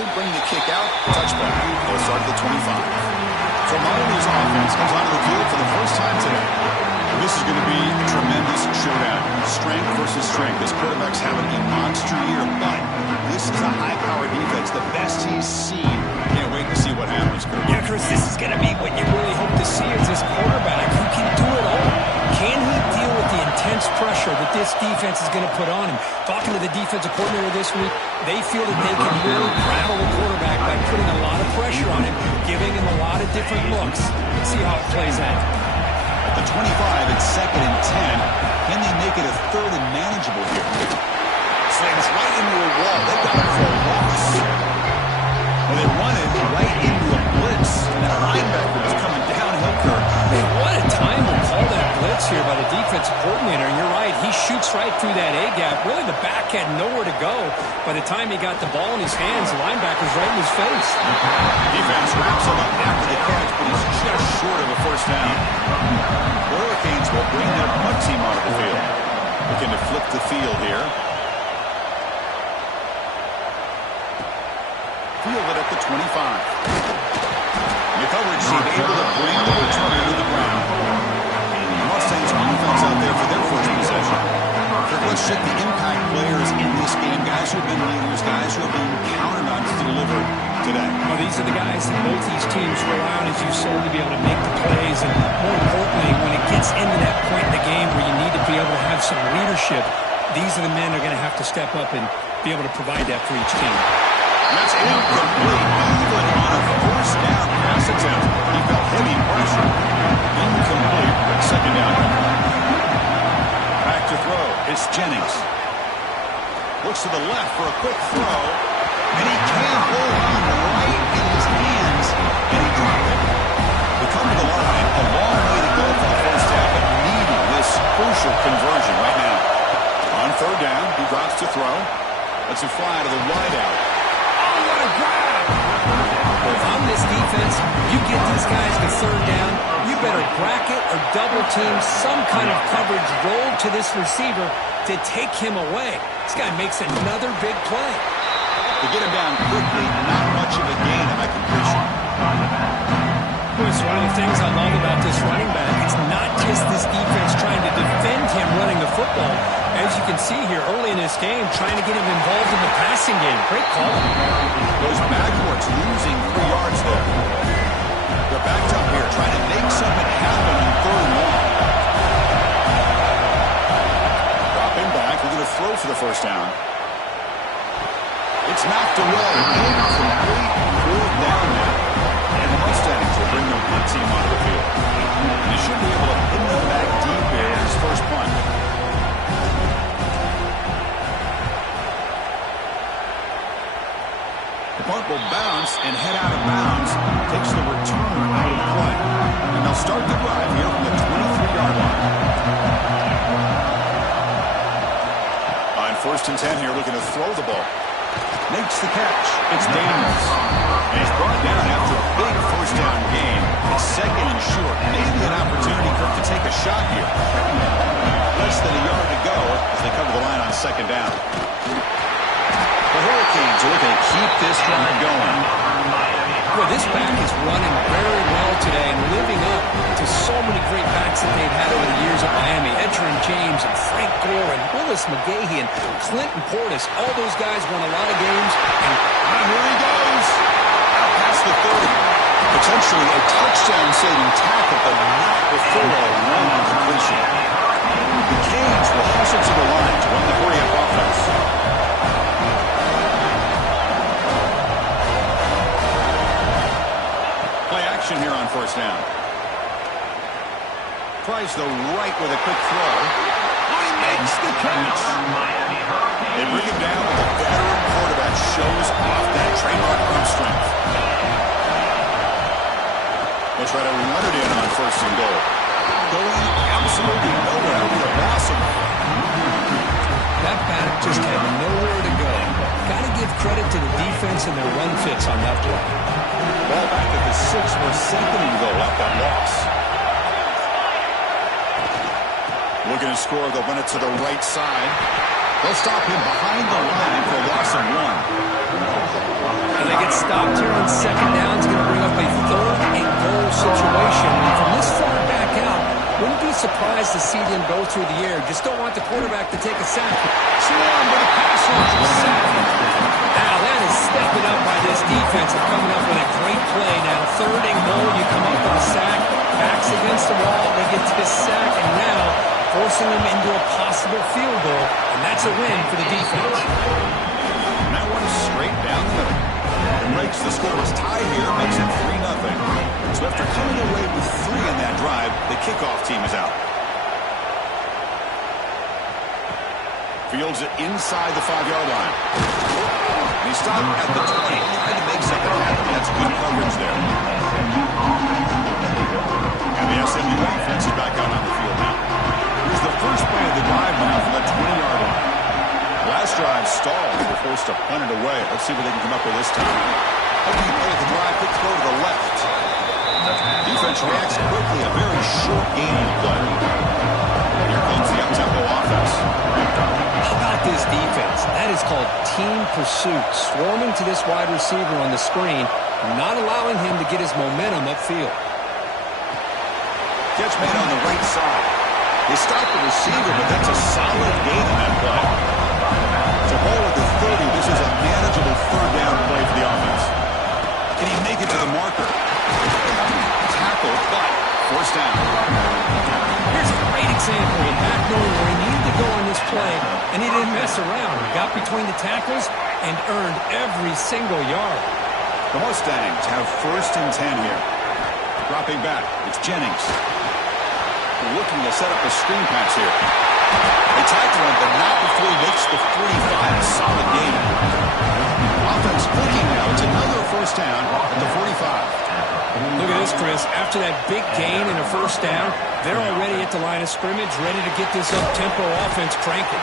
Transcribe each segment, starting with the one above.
it, bring the kick out, touchback. They'll start at the 25. So Miami's offense comes onto the field for the first time today. This is going to be a tremendous showdown. Strength versus strength. This quarterback's having a monster year, but this is a high-powered defense, the best he's seen. Can't wait to see what happens, Kirk. Yeah, Chris, this is going to be what you really hope to see is this quarterback who can do it all. Can he deal with the intense pressure that this defense is going to put on him? Talking to the defensive coordinator this week, they feel that they can really rattle the quarterback by putting a lot of pressure on him, giving him a lot of different looks. Let's see how it plays out. At the 25, it's 2nd and 10. Can they make it a 3rd and manageable here? Slams right into a wall. They've got it for a loss. Well, they run it right into a blitz. And that linebacker was coming downhill, Kirk. Hey, what a time to call that blitz here by the defensive coordinator. And you're right, he shoots right through that A-gap. Really, the back had nowhere to go. By the time he got the ball in his hands, the linebacker's right in his face. Defense wraps him up after the catch, but he's just short of a first down. The Hurricanes will bring their punt team onto the field. Looking to flip the field here. Fielded at the 25. The coverage team able to bring the returner to the ground. The Mustangs offense out there for their first possession. Let's check the impact players in this game. Guys who have been leaders, guys who have been counted on to deliver today. Well, these are the guys that both these teams rely on, as you said, to be able to make the plays. And more importantly, when it gets into that point in the game where you need to be able to have some leadership, these are the men that are going to have to step up and be able to provide that for each team. That's incomplete. Even on a first down pass attempt, he felt heavy pressure. Incomplete. 2nd down. Back to throw. It's Jennings. Looks to the left for a quick throw. And he can't hold on right in his hands. And he dropped it. We come to the line. A long way to go for the first half, but needing this crucial conversion right now. On 3rd down, he drops to throw. Lets it fly to the wideout. What a grab! If I'm this defense, you get these guys to 3rd down, you better bracket or double team some kind of coverage roll to this receiver to take him away. This guy makes another big play. To get him down quickly, not much of a gain in that completion. It's one of the things I love about this running back. It's not just this defense trying to defend him running the football. As you can see here early in this game, trying to get him involved in the passing game. Great call. Goes backwards, losing 3 yards there. They're backed up here, trying to make something happen on 3rd and long. Dropping back, we're going to throw for the first down. It's knocked away. Incomplete. 4th down now. And the Mustangs will bring their punt team onto the field. And they should be able to pin them back deep here in his first punt. The punt will bounce and head out of bounds. Takes the returner out of play. And they'll start the drive here from the 23-yard line. On 1st and 10 here, looking to throw the ball. Makes the catch. It's Daniels. And he's brought down after a big first down gain. It's 2nd and short. Maybe an opportunity, Kirk, to take a shot here. Less than a yard to go as they cover the line on 2nd down. The Hurricanes are looking to keep this drive going. Boy, this back is running very well today and living up to so many great backs that they've had over the years at Miami. Edgerrin James and Frank Gore and Willis McGahee and Clinton Portis. All those guys won a lot of games. And here he goes. Out past the 30. Potentially a touchdown-saving tackle, but not before a long completion. The Canes will hustle to the line to run the hurry-up offense. Here on 1st down. Tries the right with a quick throw. He makes the catch. They bring him down with a veteran quarterback. Shows off that trademark arm strength. They'll try to run it in on 1st and goal. Going absolutely nowhere with a loss of. That back just had nowhere to go. Got to give credit to the defense and their run fits on that play. Ball back at the 6 for 2nd and goal out that loss. Looking to score, they'll run it to the right side. They'll stop him behind the line for a loss of 1. And they get stopped here on second down. It's going to bring up a 3rd and goal situation. And from this far back out, wouldn't be surprised to see them go through the air. Just don't want the quarterback to take a sack. Swarm with a pass rush. Now that is stepping up by this defense and coming up with a great play. Now 3rd and goal, you come up with a sack. Backs against the wall, they get this sack, and now forcing them into a possible field goal. And that's a win for the defense. And that one is straight down the middle. It breaks the scoreless tie here, makes it 3-0. So after coming away with 3 in that drive, the kickoff team is out. Fields it inside the 5-yard line. He stopped at the 20, trying to make something happen. That's good coverage there. And the SMU offense is back out on the field now. Here's the first play of the drive now from the 20-yard line. Last drive stalled. They were forced to punt it away. Let's see what they can come up with this time. Opening play of the drive, quick throw to the left. Defense reacts quickly. A very short game of play. Here comes the up-tempo offense. How about this defense? That is called team pursuit. Swarming to this wide receiver on the screen, not allowing him to get his momentum upfield. Catch made on the right side. They stop the receiver, but that's a solid gain on that play. It's a ball at the 30. This is a manageable 3rd down play for the offense. Can he make it to the marker? Tackle, but forced down. Here's a great example of back knowing where he needed to go on this play, and he didn't mess around. He got between the tackles and earned every single yard. The Mustangs have 1st and 10 here. Dropping back, it's Jennings. Looking to set up a screen pass here. They tackle him, but not before he makes the 45. A solid game. Offense clicking now. It's another 1st down at the 45. Look at this, Chris. After that big gain and a 1st down, they're already at the line of scrimmage, ready to get this up-tempo offense cranking.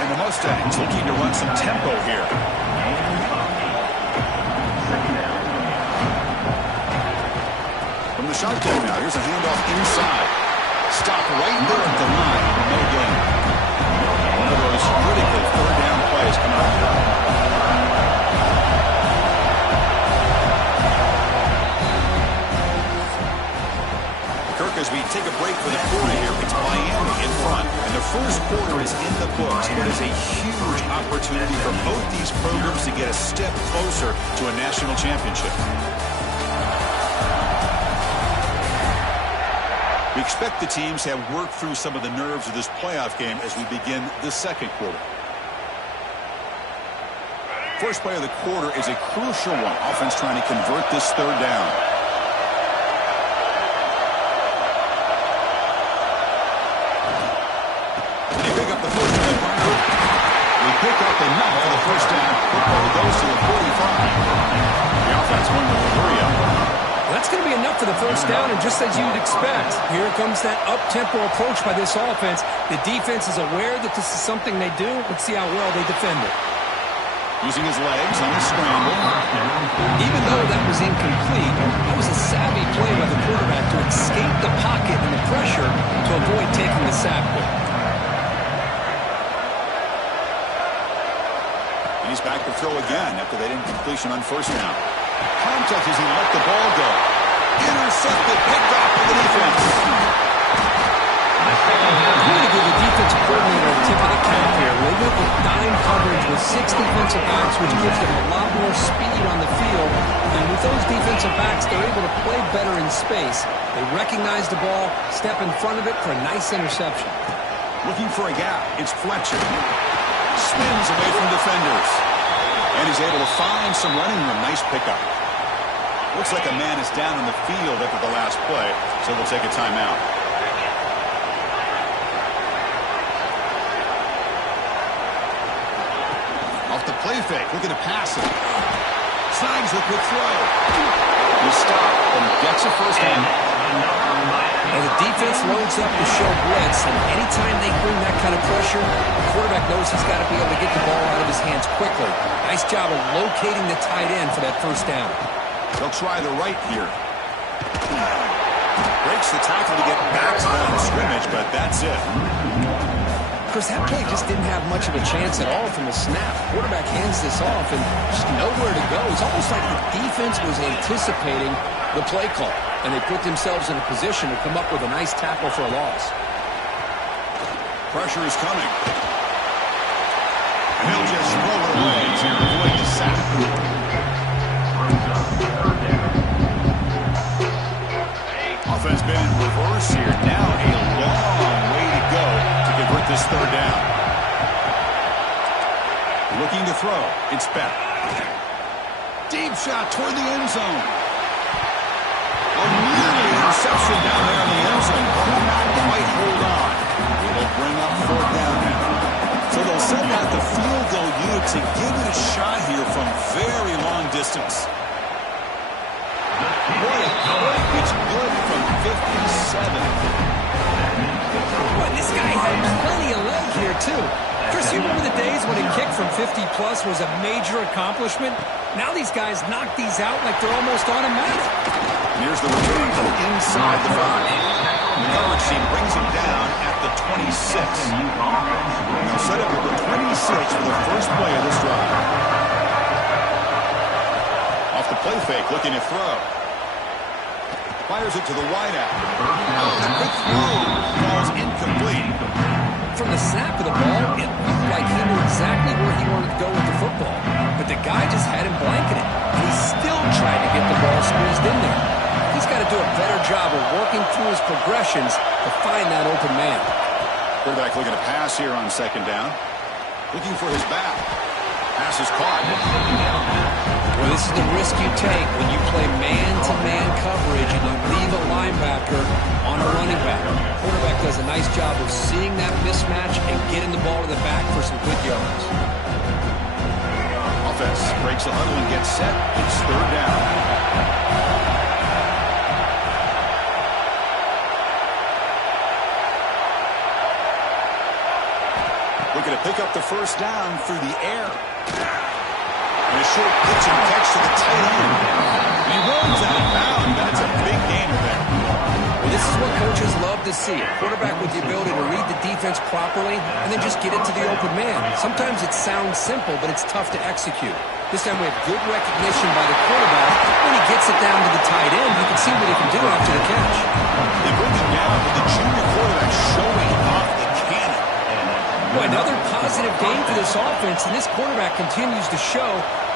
And the Mustangs looking to run some tempo here. From the shotgun now, here's a handoff inside. Stop right there at the line. No gain. One of those critical 3rd down plays coming up here. Kirk, as we take a break for the quarter here, it's Miami in front. And the first quarter is in the books. What is a huge opportunity for both these programs to get a step closer to a national championship. We expect the teams to have worked through some of the nerves of this playoff game as we begin the 2nd quarter. First play of the quarter is a crucial one. Offense trying to convert this 3rd down. They pick up the 1st on the ground. They pick up enough for the 1st down. Football goes to the 45. The offense going with the 3-up. That's going to be enough for the 1st down, and just as you'd expect, here comes that up-tempo approach by this offense. The defense is aware that this is something they do. Let's see how well they defend it. Using his legs on the scramble. Even though that was incomplete, it was a savvy play by the quarterback to escape the pocket and the pressure to avoid taking the sack there. He's back to throw again after that incompletion on 1st down. Contact as he let the ball go. Intercepted, picked off by the defense. I'm going to give the defensive coordinator a tip of the cap here. They went with dime coverage with 6 defensive backs, which gives them a lot more speed on the field. And with those defensive backs, they're able to play better in space. They recognize the ball, step in front of it for a nice interception. Looking for a gap. It's Fletcher. Spins away from defenders. And he's able to find some running room. Nice pickup. Looks like a man is down in the field after the last play, so they'll take a timeout. Off the play fake, looking to pass it. Snags the quick throw. He stopped and gets a 1st down. And the defense loads up to show blitz, and anytime they bring that kind of pressure, the quarterback knows he's got to be able to get the ball out of his hands quickly. Nice job of locating the tight end for that 1st down. They'll try the right here. Breaks the tackle to get back to the line of scrimmage, but that's it. Chris, that play just didn't have much of a chance at all from the snap. Quarterback hands this off and just nowhere to go. It's almost like the defense was anticipating the play call, and they put themselves in a position to come up with a nice tackle for a loss. Pressure is coming. And he'll just throw it away to avoid the sack. Offense been in reverse here. Now a long way to go to convert this third down. Looking to throw. It's Beck. Deep shot toward the end zone. A nearly interception down there in the end zone. Could not quite hold on. It'll bring up fourth down now. So they'll send out the field goal unit to give it a shot here from very long distance. What a kick. It's good from 57. Boy, this guy had plenty of leg here, too. Chris, you remember the days when a kick from 50-plus was a major accomplishment? Now these guys knock these out like they're almost automatic. And here's the return from inside the 5. The coverage team brings him down at the 26. They'll set up at the 26 for the first play of this drive. Off the play fake, looking to throw. Fires it to the wideout. Oh, the quick throw falls incomplete. From the snap of the ball, it looked like he knew exactly where he wanted to go with the football. But the guy just had him blanketed, and he still tried to get the ball squeezed in there. He's got to do a better job of working through his progressions to find that open man. Quarterback looking to pass here on second down. Looking for his back. Pass is caught. Well, this is the risk you take when you play man-to-man coverage and you leave a linebacker on a running back. Quarterback does a nice job of seeing that mismatch and getting the ball to the back for some good yards. Offense breaks the huddle and gets set. It's third down. Looking to pick up the first down through the air. And a short pitch and catch to the tight end. And he runs out of bounds. That's a big gainer there. Well, this is what coaches love to see. A quarterback with the ability to read the defense properly and then just get it to the open man. Sometimes it sounds simple, but it's tough to execute. This time we have good recognition by the quarterback. When he gets it down to the tight end, you can see what he can do after the catch. They bring him down with the junior quarterback showing off the cannon. Well, another positive game for this offense, and this quarterback continues to show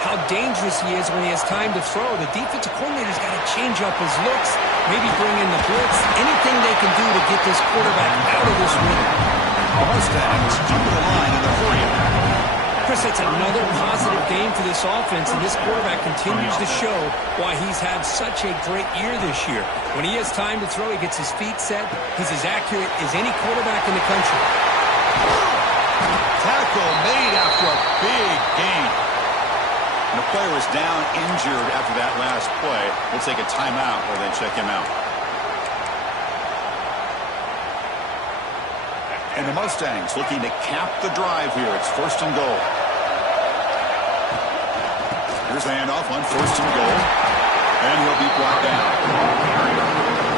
how dangerous he is when he has time to throw. The defensive coordinator's got to change up his looks, maybe bring in the blitz, anything they can do to get this quarterback out of this rhythm. The Mustangs come to the line in the 40. Chris, it's another positive game for this offense, and this quarterback continues to show why he's had such a great year this year. When he has time to throw, he gets his feet set. He's as accurate as any quarterback in the country. Tackle made after a big gain. And the player was down injured after that last play. We'll take a timeout while they check him out. And the Mustangs looking to cap the drive here. It's first and goal. Here's the handoff on first and goal. And he'll be brought down.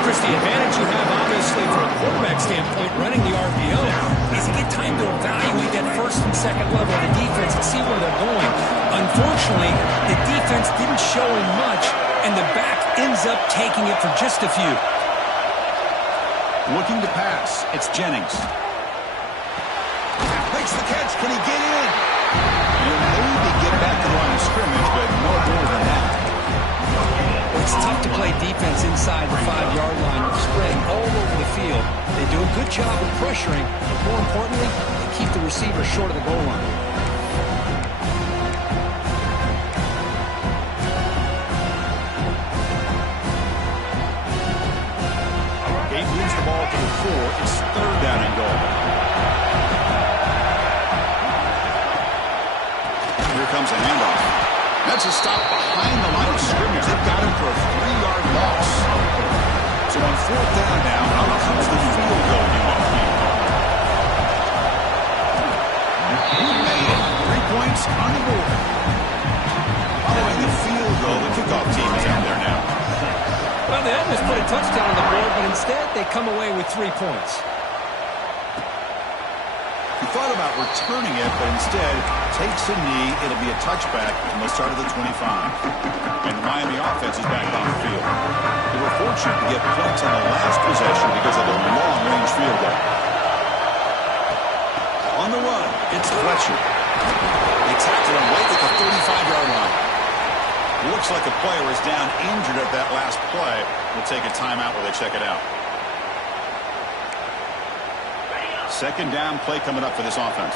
Chris, the advantage you have, obviously, from a quarterback standpoint, running the RPO, is you get time to evaluate that first and second level of the defense and see where they're going. Unfortunately, the defense didn't show him much, and the back ends up taking it for just a few. Looking to pass. It's Jennings. Makes the catch. Can he get in? And maybe get back to the line of scrimmage, but no more than that. It's tough to play defense inside the 5-yard line, spreading all over the field. They do a good job of pressuring, but more importantly, they keep the receiver short of the goal line. Gabe moves the ball to the 4. It's third down and goal. Here comes a handoff. That's a stop behind the line of scrimmage. They've got him for a 3-yard loss. So on fourth down now, out comes the field goal unit. He made it. 3 points on the board. Following the field goal, the kickoff team is out there now. Well, they almost put a touchdown on the board, but instead they come away with 3 points. He thought about returning it, but instead takes a knee. It'll be a touchback from the start of the 25. And the Miami offense is back on the field. They were fortunate to get points on the last possession because of the long-range field goal. On the run, it's Fletcher. They tackle him right at the 35-yard line. It looks like a player is down injured at that last play. We'll take a timeout while they check it out. Second down play coming up for this offense.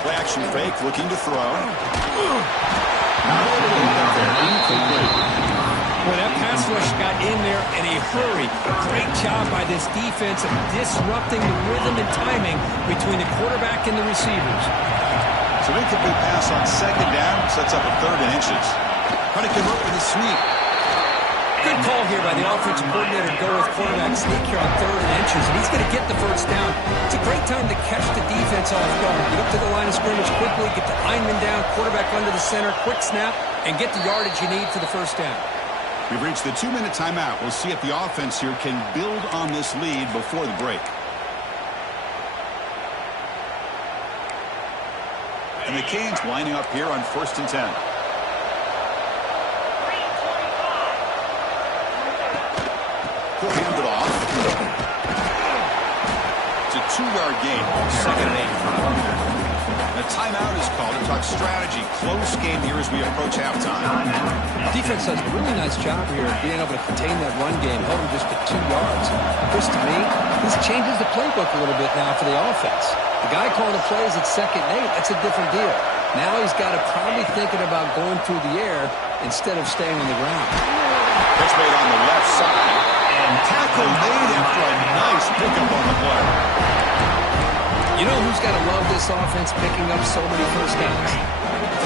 Play action fake, looking to throw. Not able to get there. Incomplete. Well, that pass rush got in there in a hurry. Great job by this defense of disrupting the rhythm and timing between the quarterback and the receivers. So incomplete pass on second down sets up a 3rd and inches. Trying to convert with a sneak. Good call here by the offensive coordinator to go with quarterback sneak here on 3rd and inches, and he's going to get the first down. It's a great time to catch the defense off guard. Get up to the line of scrimmage quickly, get the lineman down, quarterback under the center, quick snap, and get the yardage you need for the first down. We've reached the 2-minute timeout. We'll see if the offense here can build on this lead before the break. And the Canes lining up here on 1st and 10. He'll hand it off. It's a 2-yard gain. 2nd and 8. A timeout is called to talk strategy. Close game here as we approach halftime. Defense does a really nice job here of being able to contain that run game, held him just to 2 yards. Chris, to me, this changes the playbook a little bit now for the offense. The guy calling the plays at 2nd and 8, that's a different deal. Now he's got to probably thinking about going through the air instead of staying on the ground. Pitch made on the left side. And tackle made after a nice pickup on the play. You know who's got to love this offense picking up so many first downs?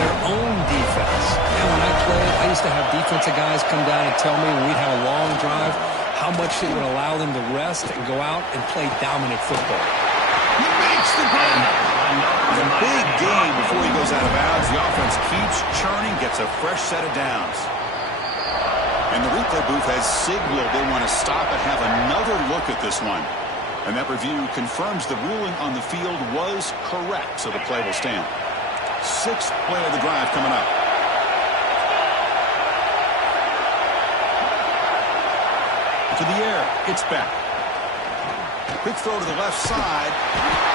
Their own defense. And when I played, I used to have defensive guys come down and tell me when we'd have a long drive how much it would allow them to rest and go out and play dominant football. He makes the grab. It's a big gain before he goes out of bounds. The offense keeps churning, gets a fresh set of downs. And the replay booth has signaled they want to stop and have another look at this one. And that review confirms the ruling on the field was correct, so the play will stand. 6th play of the drive coming up. To the air, it's back. Quick throw to the left side.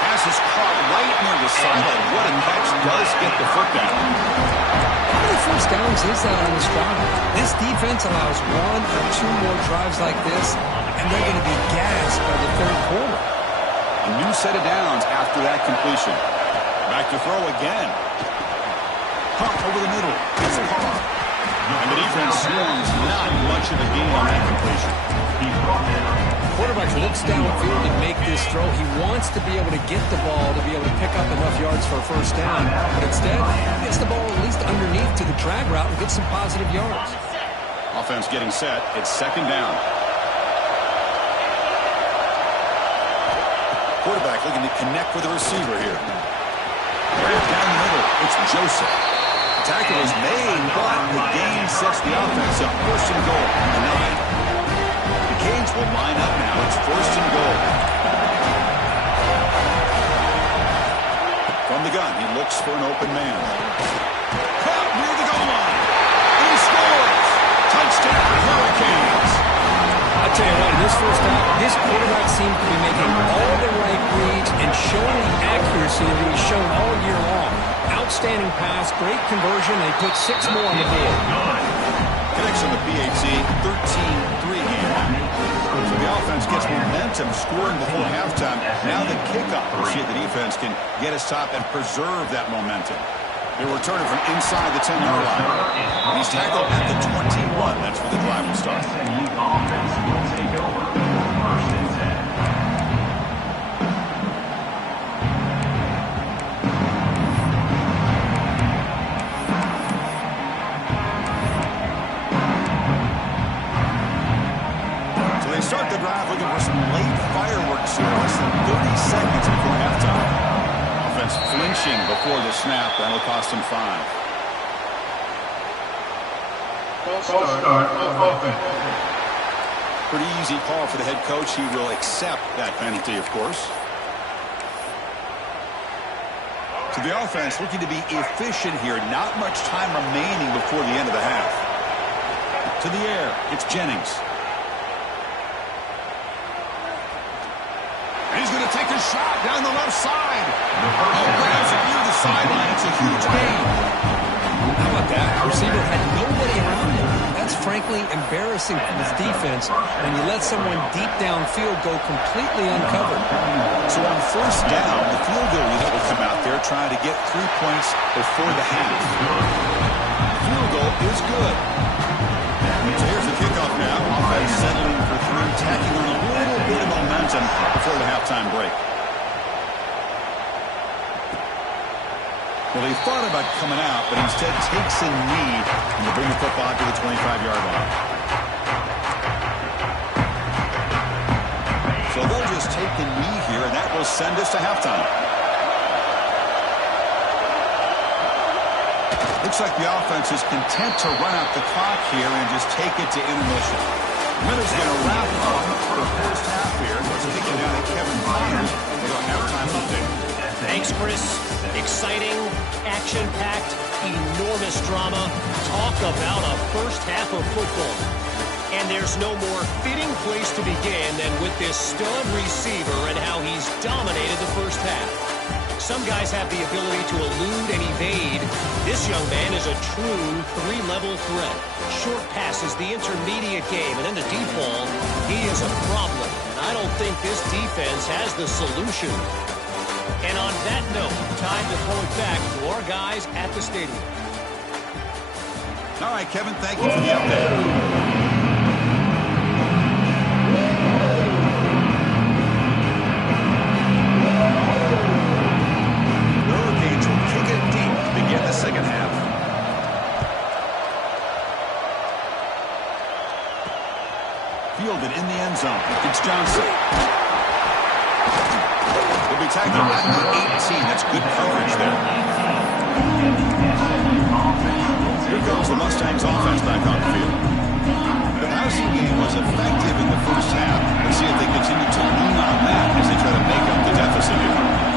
Pass is caught right near the sideline. What a catch. Does get the foot down. How many first downs is that on this drive? This defense allows 1 or 2 more drives like this, and they're going to be gassed by the 3rd quarter. A new set of downs after that completion. Back to throw again. Pump over the middle. It's caught. And the defense swarms not much of a gain on that completion. Quarterback looks downfield to make this throw. He wants to be able to get the ball to be able to pick up enough yards for a first down. But instead, he gets the ball at least underneath to the drag route and gets some positive yards. Offense getting set. It's 2nd down. Quarterback looking to connect with the receiver here. Right down the middle. It's Joseph. The tackle is made, but the gain sets the offense up. 1st and goal. The 9. Canes will line up now. It's 1st and goal. From the gun, he looks for an open man. Caught near the goal line. And he scores. Touchdown, Hurricanes. I tell you what, in this first half, this quarterback seems to be making all the right reads and showing the accuracy that he's shown all year long. Outstanding pass, great conversion. They put 6 more on the board. Connection with BAT, 13-3 game. So the offense gets momentum scoring before halftime. Now the kickoff. We'll see if the defense can get a stop and preserve that momentum. They're returning from inside the 10-yard line. And he's tackled at the 21. That's where the drive will start. Start the drive looking for some late fireworks here. Less than 30 seconds before halftime. Offense flinching before the snap. That'll cost them 5. False start of offense. pretty easy call for the head coach. He will accept that penalty, of course. So the offense looking to be efficient here. Not much time remaining before the end of the half. To the air, it's Jennings. And he's going to take a shot down the left side. Oh, grabs it near the sideline. It's a huge gain. How about that? The receiver had nobody around him. That's frankly embarrassing for this defense when you let someone deep downfield go completely uncovered. So on first down, the field goal unit will come out there trying to get 3 points before the half. The field goal is good. So here's the kickoff now. Offense settling for 3, tacking on a little bit of momentum before the halftime break. Well, he thought about coming out, but instead takes a knee and will bring the football to the 25-yard line. So they'll just take a knee here, and that will send us to halftime. Looks like the offense is content to run out the clock here and just take it to intermission. Minutes going to wrap up the first half here. Let's kick it down to Kevin Myers with our halftime update. Thanks, Chris. Exciting, action-packed, enormous drama. Talk about a first half of football. And there's no more fitting place to begin than with this stud receiver and how he's dominated the first half. Some guys have the ability to elude and evade. This young man is a true 3-level threat. Short passes, the intermediate game, and then the deep ball. He is a problem, and I don't think this defense has the solution. And on that note, time to throw it back to our guys at the stadium. All right, Kevin, thank you for the update. The second half. Fielded in the end zone. It's Johnson. He'll be tackled at the 18. That's good coverage there. Here comes the Mustangs offense back on the field. The passing game was effective in the first half. Let's see if they continue to lean on that as they try to make up the deficit here.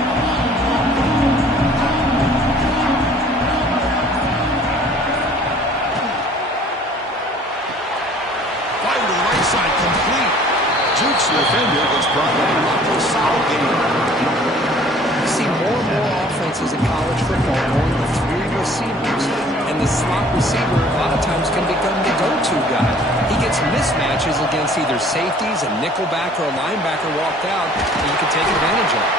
Jukes the defender gets brought up to a solid game. You see more and more offenses in college football going with 3 receivers, and the slot receiver a lot of times can become the go-to guy. He gets mismatches against either safeties, a nickelback, or a linebacker walked out, and you can take advantage of it.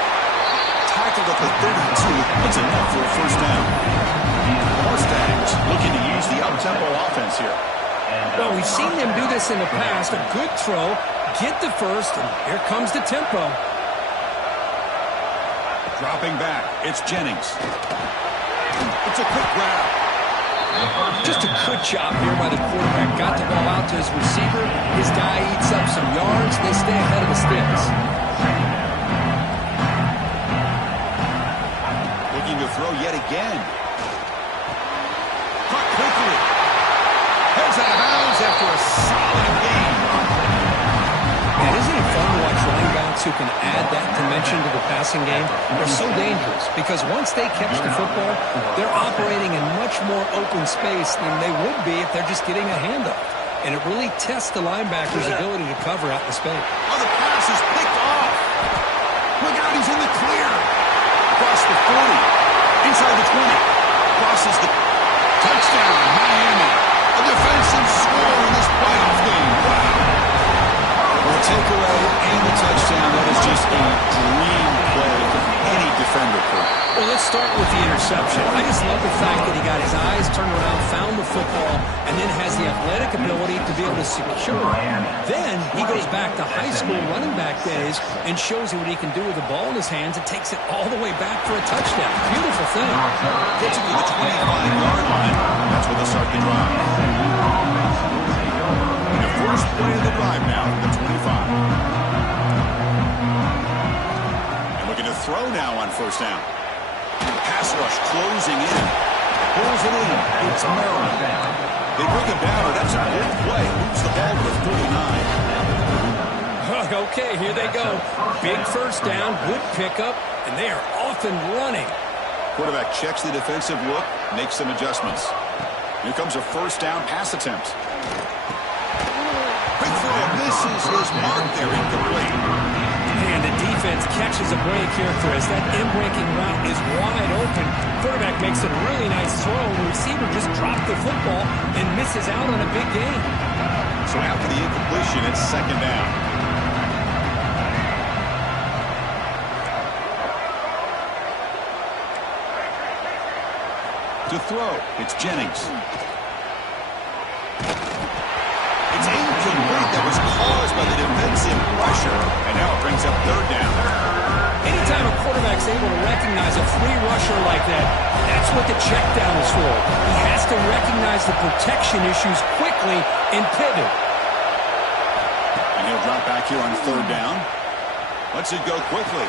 Tackled at the 32. That's enough for a first down. Mustangs looking to use the up-tempo offense here. Well, we've seen them do this in the past. A good throw, get the first, and here comes the tempo. Dropping back, it's Jennings. It's a quick grab. Just a good job here by the quarterback. Got the ball out to his receiver. His guy eats up some yards. They stay ahead of the sticks. Looking to throw yet again. Caught quickly. Heads out of bounds after a solid game. And isn't it fun to watch running backs who can add that dimension to the passing game? They're so dangerous because once they catch the football, they're operating in much more open space than they would be if they're just getting a handoff. And it really tests the linebacker's ability to cover out the space. Oh, the pass is picked off. Look out, he's in the clear. Across the 40. Inside the 20. Crosses the touchdown, Miami. A defensive score in this playoff game. Wow. The takeaway and the touchdown, that is just a dream play for any defender. Well, let's start with the interception. I just love the fact that he got his eyes turned around, found the football, and then has the athletic ability to be able to secure it. Then he goes back to high school running back days and shows you what he can do with the ball in his hands and takes it all the way back for a touchdown. Beautiful thing. Gets it to the 25-yard line. That's where they'll start the drive. The first play of the drive now, the 25. And we're going to throw now on first down. Pass rush closing in. Pulls it in. It's Maryland. They bring him down. That's a good play. Moves the ball to the 39. Okay, here they go. Big first down, good pickup, and they are off and running. Quarterback checks the defensive look, makes some adjustments. Here comes a first down pass attempt. Quick throw, misses his mark there, incomplete. And the defense catches a break here, Chris. That in-breaking route is wide open. Quarterback makes a really nice throw. The receiver just dropped the football and misses out on a big gain. So after the incompletion, it's second down. To throw, it's Jennings. It's incomplete. That was caused by the defensive pressure. And now it brings up third down. Anytime a quarterback's able to recognize a free rusher like that, that's what the check down is for. He has to recognize the protection issues quickly and pivot. And he'll drop back here on third down. Lets it go quickly.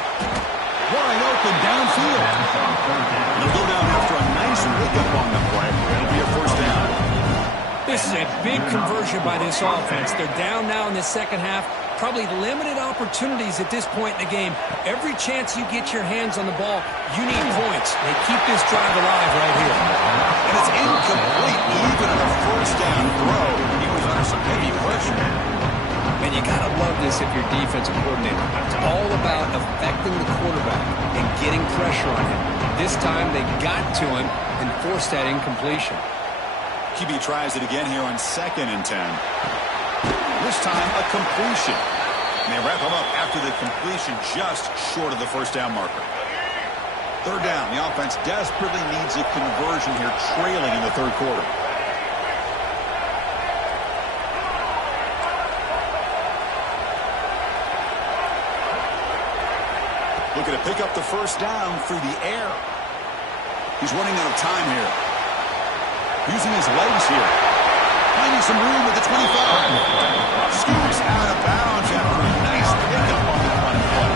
Wide open downfield. And he'll go down after a nice pickup on the play. It'll be a first down. This is a big conversion by this offense. They're down now in the second half. Probably limited opportunities at this point in the game. Every chance you get your hands on the ball, you need points. They keep this drive alive right here. And it's incomplete. Even on a first down throw, he was under some heavy pressure. And you got to love this if you're defensive coordinator. It's all about affecting the quarterback and getting pressure on him. This time they got to him and forced that incompletion. QB tries it again here on 2nd and 10. This time a completion. And they wrap him up after the completion just short of the first down marker. Third down. The offense desperately needs a conversion here, trailing in the third quarter. Looking to pick up the first down through the air. He's running out of time here. Using his legs here. Finding some room at the 25. Scoops out of bounds after a nice pickup on the run play.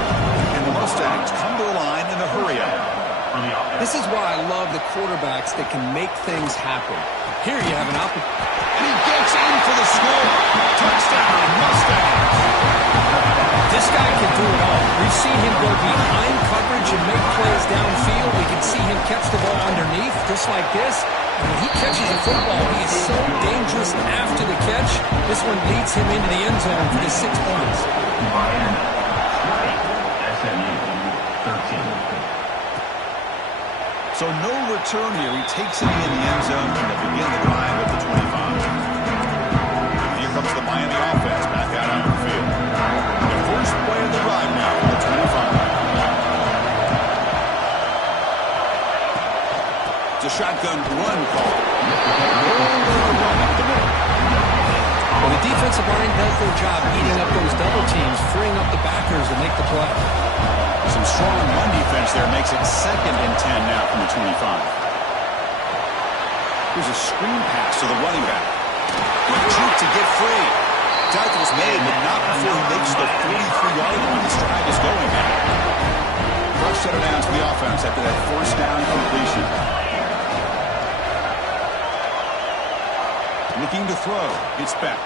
And the Mustangs come to the line in a hurry up. This is why I love the quarterbacks that can make things happen. Here you have an opportunity. And he gets in for the score. Touchdown, Mustangs. This guy can do it all. We've seen him go behind coverage and make plays downfield. We can see him catch the ball underneath, just like this. And when he catches the football, he is so dangerous after the catch. This one leads him into the end zone for the 6 points. So no return here. He takes it in the end zone and they begin the drive at the 25. And here comes the Miami offense back out on the field. The first play of the drive now for the 25. It's a shotgun run call. Well, the defensive line does their job eating up those double teams, freeing up the backers to make the play. Some strong run defense there makes it 2nd and 10 now from the 25. Here's a screen pass to the running back. Good juke to get free. Tackle's made, but not before he makes the 43-yard line. This drive is going now. First set of downs for the offense after that first down completion. Looking to throw. It's Beck.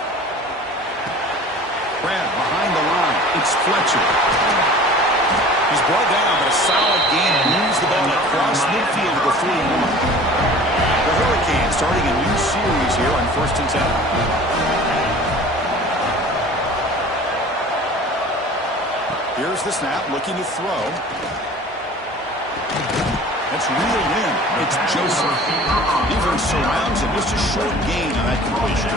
Brad behind the line. It's Fletcher. He's brought down, but a solid gain moves the ball across midfield to the 41. The Hurricanes starting a new series here on 1st and 10. Here's the snap, looking to throw. That's reeled in. It's Joseph. Defense surrounds him. Just a short gain on that completion.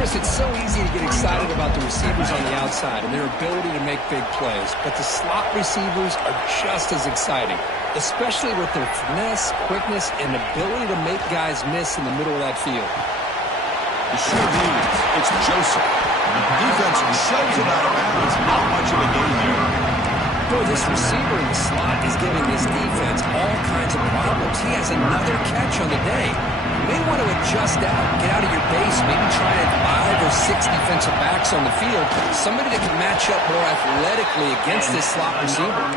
Chris, it's so easy to get excited about the receivers on the outside and their ability to make big plays, but the slot receivers are just as exciting, especially with their finesse, quickness, and ability to make guys miss in the middle of that field. The short lead. It's Joseph. Defense shoves it out of bounds. Not much of a gain there. Boy, this receiver in the slot is giving this defense all kinds of problems. He has another catch on the day. You may want to adjust out, get out of your base, maybe try and 5 or 6 defensive backs on the field, somebody that can match up more athletically against this slot receiver. And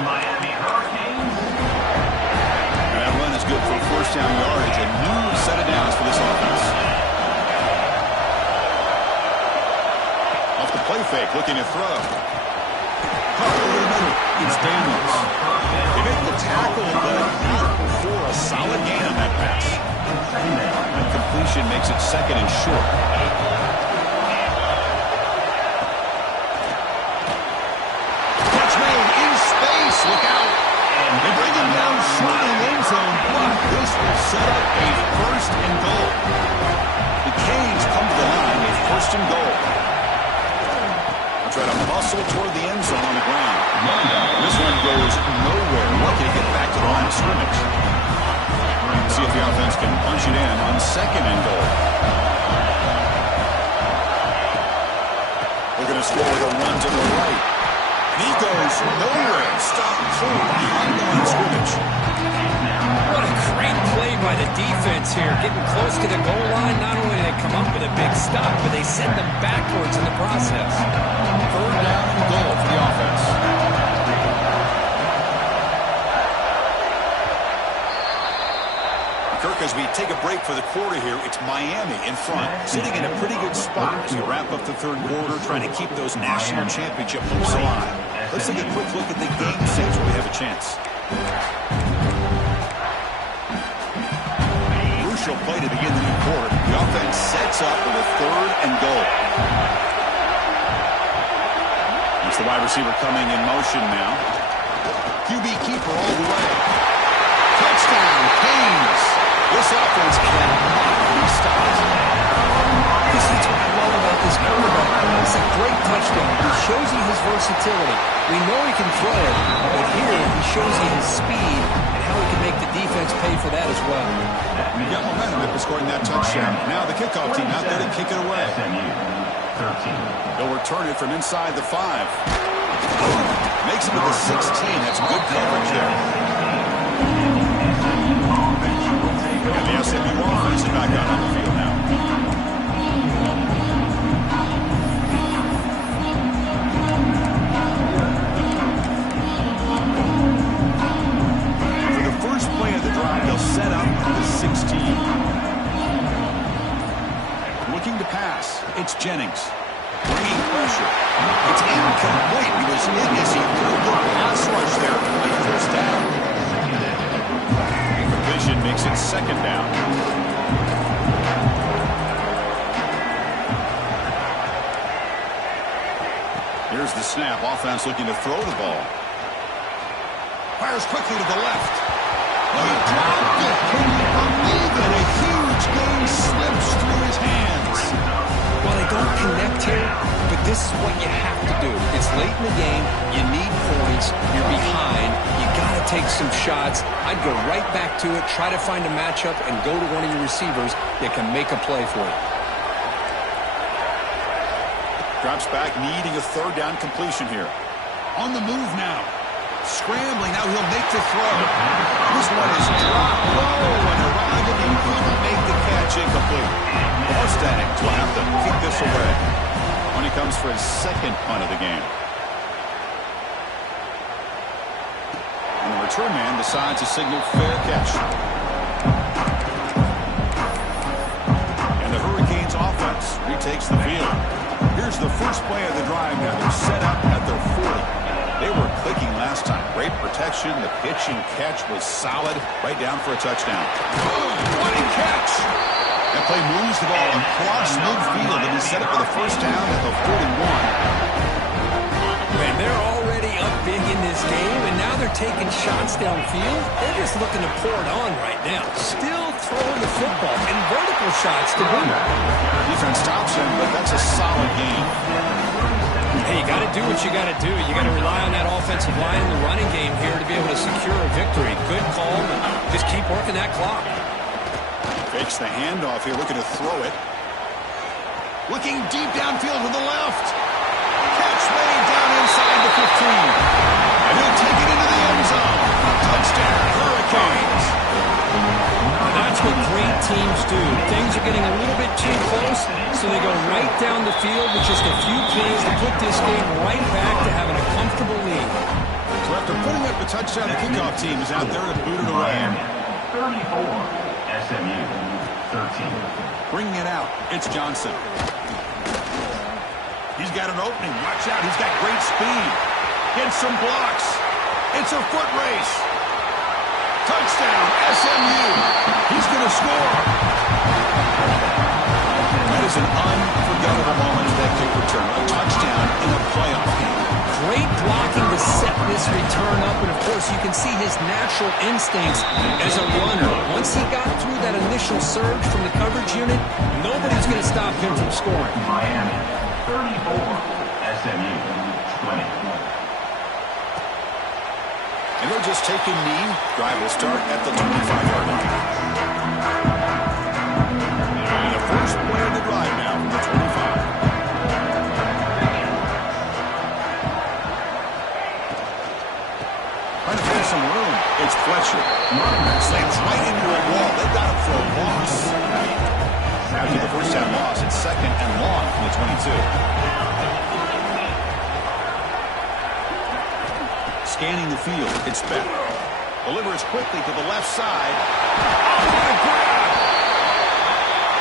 that run is good for first down yardage. A new set of downs for this offense. Off the play fake, looking to throw. It's Daniels. They make the tackle, but not before a solid gain on that pass. That completion makes it second and short. Catch made in space. Look out. They bring him down short in the end zone, but this will set up a first and goal. The Canes come to the line with first and goal. Try to muscle toward the end zone on the ground. This one goes nowhere. Lucky to get back to the line of scrimmage. See if the offense can punch it in on second and goal. Looking to score with a run to the right. And he goes nowhere. Stop short behind the line of scrimmage. What a great play by the defense here. Getting close to the goal line, not only do they come up with a big stop, but they send them backwards in the process. Third down and goal for the offense. Kirk, as we take a break for the quarter here, it's Miami in front, sitting in a pretty good spot as we wrap up the third quarter, trying to keep those national championship hopes alive. Let's take a quick look at the game stage where we have a chance. Crucial play to begin the new quarter. The offense sets up with a third and goal. It's the wide receiver coming in motion now. QB keeper all the way. Touchdown, Canes. This offense cannot be stopped. That's what I love about this quarterback. It's a great touchdown. He shows you his versatility. We know he can throw it, but here he shows you his speed and how he can make the defense pay for that as well. You got momentum after scoring that touchdown. Now the kickoff team out there to kick it away. They'll return it from inside the 5. Makes it to the 16. That's good coverage there. And the SMU offense is back out on the field now. For the first play of the drive, they'll set up the 16. Looking to pass. It's Jennings. Bringing pressure. It's incomplete. He was in as he threw a good pass rush there on the first down. Completion makes it second down. Here's the snap. Offense looking to throw the ball. Fires quickly to the left. He dropped it. Can you believe it? A huge gain slips through his hands. Well, they don't connect here, but this is what you have to do. It's late in the game. You need points. You're behind. You got to take some shots. I'd go right back to it, try to find a matchup, and go to one of your receivers that can make a play for you. Drops back, needing a third down completion here. On the move now. Scrambling. Now he'll make the throw. This one is dropped low and arriving and couldn't make the catch incomplete. Mustang will have to kick this away when he comes for his second punt of the game. And the return man decides to signal fair catch. And the Hurricanes offense retakes the field. Here's the first play of the drive now. They're set up at their 40. They were clicking last time. Great protection. The pitch and catch was solid. Right down for a touchdown. What a catch! That play moves the ball across midfield and is set up for the first down at the 41. Man, they're already up big in this game, and now they're taking shots downfield. They're just looking to pour it on right now. Still throwing the football and vertical shots to boot. Defense stops him, but that's a solid game. Hey, you got to do what you got to do. You got to rely on that offensive line in the running game here to be able to secure a victory. Good call, and just keep working that clock. Fakes the handoff here, looking to throw it. Looking deep downfield to the left. Catch made down inside the 15. And he'll take it into the end zone. Touchdown, Hurricanes. And that's what great teams do. Things are getting a little bit too close, so they go right down the field with just a few plays to put this game right back to having a comfortable lead. So after putting up the touchdown, the kickoff team is out there to boot it away. 34. SMU 13. Bringing it out, it's Johnson. He's got an opening. Watch out. He's got great speed. Gets some blocks. It's a foot race. Touchdown, SMU. He's going to score. That is an unforgettable moment at that kick return. A touchdown in a playoff game. Great blocking to set this return up, and of course you can see his natural instincts as a runner. Once he got through that initial surge from the coverage unit, nobody's going to stop him from scoring. Miami, 34, SMU, 20. And they're just taking knee. Drive will start at the 25-yard line. And the first play of the drive now from the 25. Trying to find some room. It's Fletcher. Slams right into a wall. They've got him for a loss. After the first down loss, it's second and long from the 22. Scanning the field, it's Beck. Delivers quickly to the left side. Oh, what a grab!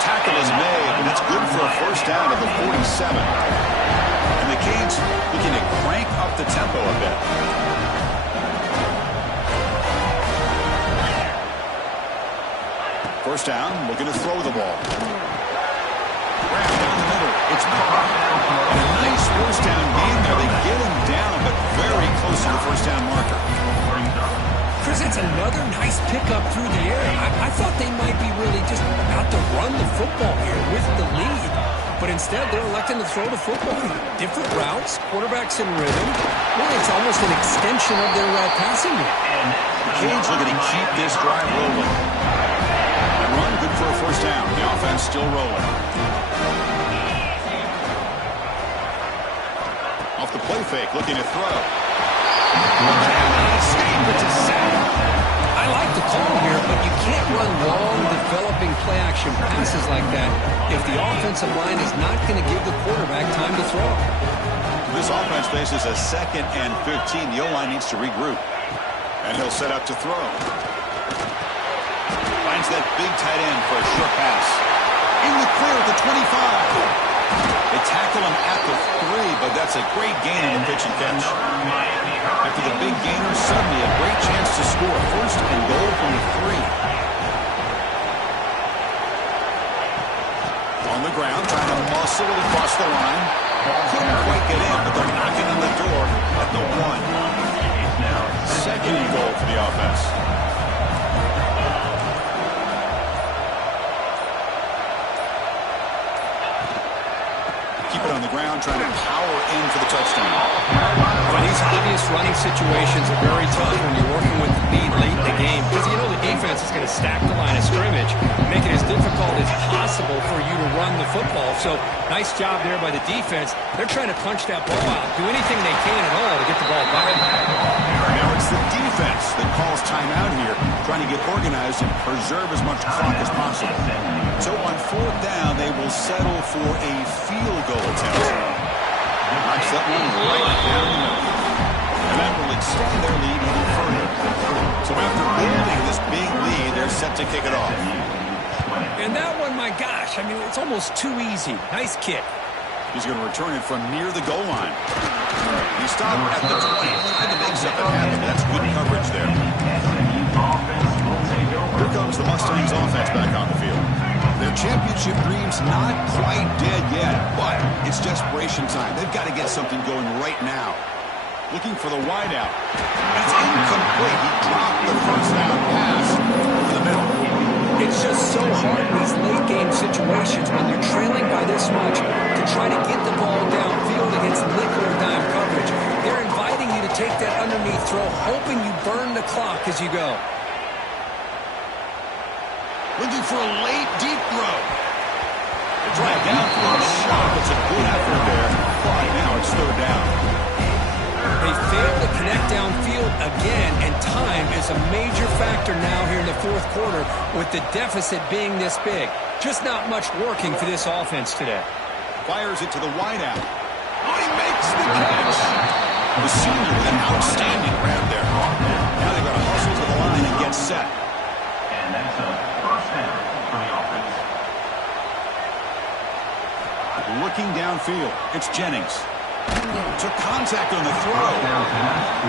Tackle is made, and it's good for a first down at the 47. And the Canes looking to crank up the tempo a bit. First down, looking to throw the ball. Grab down the middle, it's Carr. And a nice first down game there. They get him down, but very close to the first down marker. Chris, it's another nice pickup through the air. I thought they might be really just about to run the football here with the lead. But instead, they're electing to throw the football. Different routes, quarterbacks in rhythm. Really, it's almost an extension of their passing game. Canes looking to keep this drive rolling. And run, good for a first down. The offense still rolling. Off the play fake, looking to throw. I like the call here, but you can't run long, developing play-action passes like that if the offensive line is not going to give the quarterback time to throw. This offense faces a 2nd and 15. The O-line needs to regroup. And he'll set up to throw. Finds that big tight end for a short pass. In the clear at the 25. They tackle him at the 3, but that's a great gain in the pitch and catch. After the big gainer, suddenly a great chance to score. First and goal from the 3. On the ground, trying to muscle it across the line. Couldn't quite get in, but they're knocking on the door at the 1. Second and goal for the offense. Keep it on the ground, trying to power in for the touchdown. Well, these obvious running situations are very tough when you're working with the lead late in the game, because you know the defense is going to stack the line of scrimmage, make it as difficult as possible for you to run the football. So nice job there by the defense. They're trying to punch that ball out, do anything they can at all to get the ball back. Now it's the defense that calls timeout here, trying to get organized and preserve as much clock as possible. So on 4th down, they will settle for a field goal attempt. Knocks that one right down the middle. And that will extend their lead even further. So after building this big lead, they're set to kick it off. And that one, my gosh, I mean, it's almost too easy. Nice kick. He's going to return it from near the goal line. He stopped at the 20. Had to make something happen. That's good coverage there. Here comes the Mustangs offense back on the field. Their championship dream's not quite dead yet, but it's desperation time. They've got to get something going right now. Looking for the wideout. It's incomplete. He dropped the first down pass over the middle. It's just so hard in these late-game situations when you're trailing by this much to try to get the ball downfield against nickel or dime coverage. They're inviting you to take that underneath throw, hoping you burn the clock as you go. Looking for a late, deep throw. They drive down for a shot. It's a good effort there. But now it's 3rd down. They fail to connect downfield again, and time is a major factor now here in the 4th quarter with the deficit being this big. Just not much working for this offense today. Fires it to the wideout. Oh, he makes the catch. The senior with an outstanding grab there. Now they've got to hustle to the line and get set. And that's a first down for the offense. looking downfield. It's Jennings. Took contact on the throw.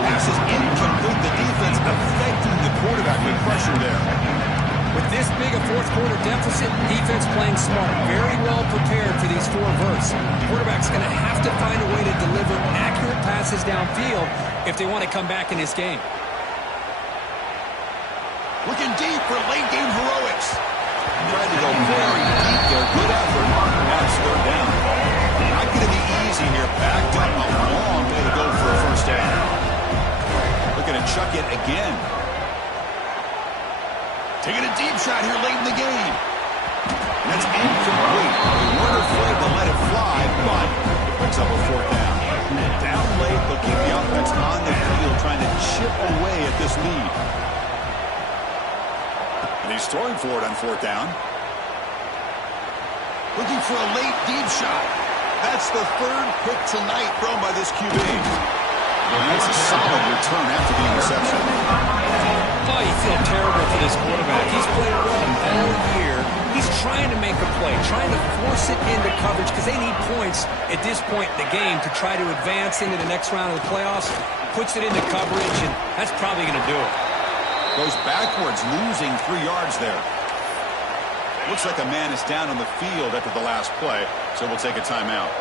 Pass is incomplete. The defense affecting the quarterback with pressure there. With this big a fourth quarter deficit, defense playing smart. Very well prepared for these 4 verts. Quarterback's going to have to find a way to deliver accurate passes downfield if they want to come back in this game. Looking deep for late game heroics. Tried to go very deep there. Good effort. Now it's third down. Not going to be easy here. Backed up a long way to go for a first down. Looking to chuck it again. Taking a deep shot here late in the game. And that's incomplete. They weren't afraid to let it fly, but it brings up a fourth down. Down late, they'll keep the offense on the field, trying to chip away at this lead. And he's throwing for it on fourth down. Looking for a late deep shot. That's the third pick tonight thrown by this QB. And that's a solid return after the interception. Oh, you feel terrible for this quarterback. He's played well all year. He's trying to make a play, trying to force it into coverage because they need points at this point in the game to try to advance into the next round of the playoffs. Puts it into coverage, and that's probably going to do it. Goes backwards, losing 3 yards there. Looks like a man is down on the field after the last play, so we'll take a timeout.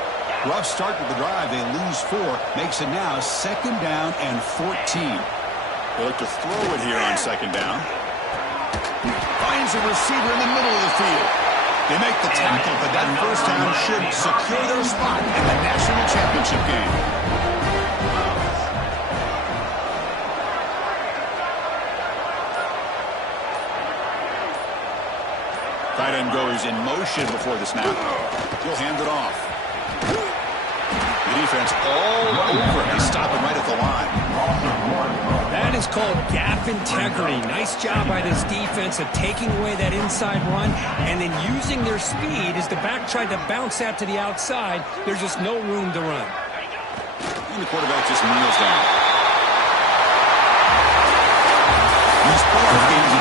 Rough start to the drive. They lose 4. Makes it now second down and 14. They look to throw it here on second down. Finds a receiver in the middle of the field. They make the tackle, but that first down should secure their spot in the national championship game. Tight end goes in motion before the snap. He'll hand it off. The defense all over it. They stop him right at the line. That is called gap integrity. Nice job by this defense of taking away that inside run and then using their speed as the back tried to bounce out to the outside. There's just no room to run. And the quarterback just kneels down. These playoff games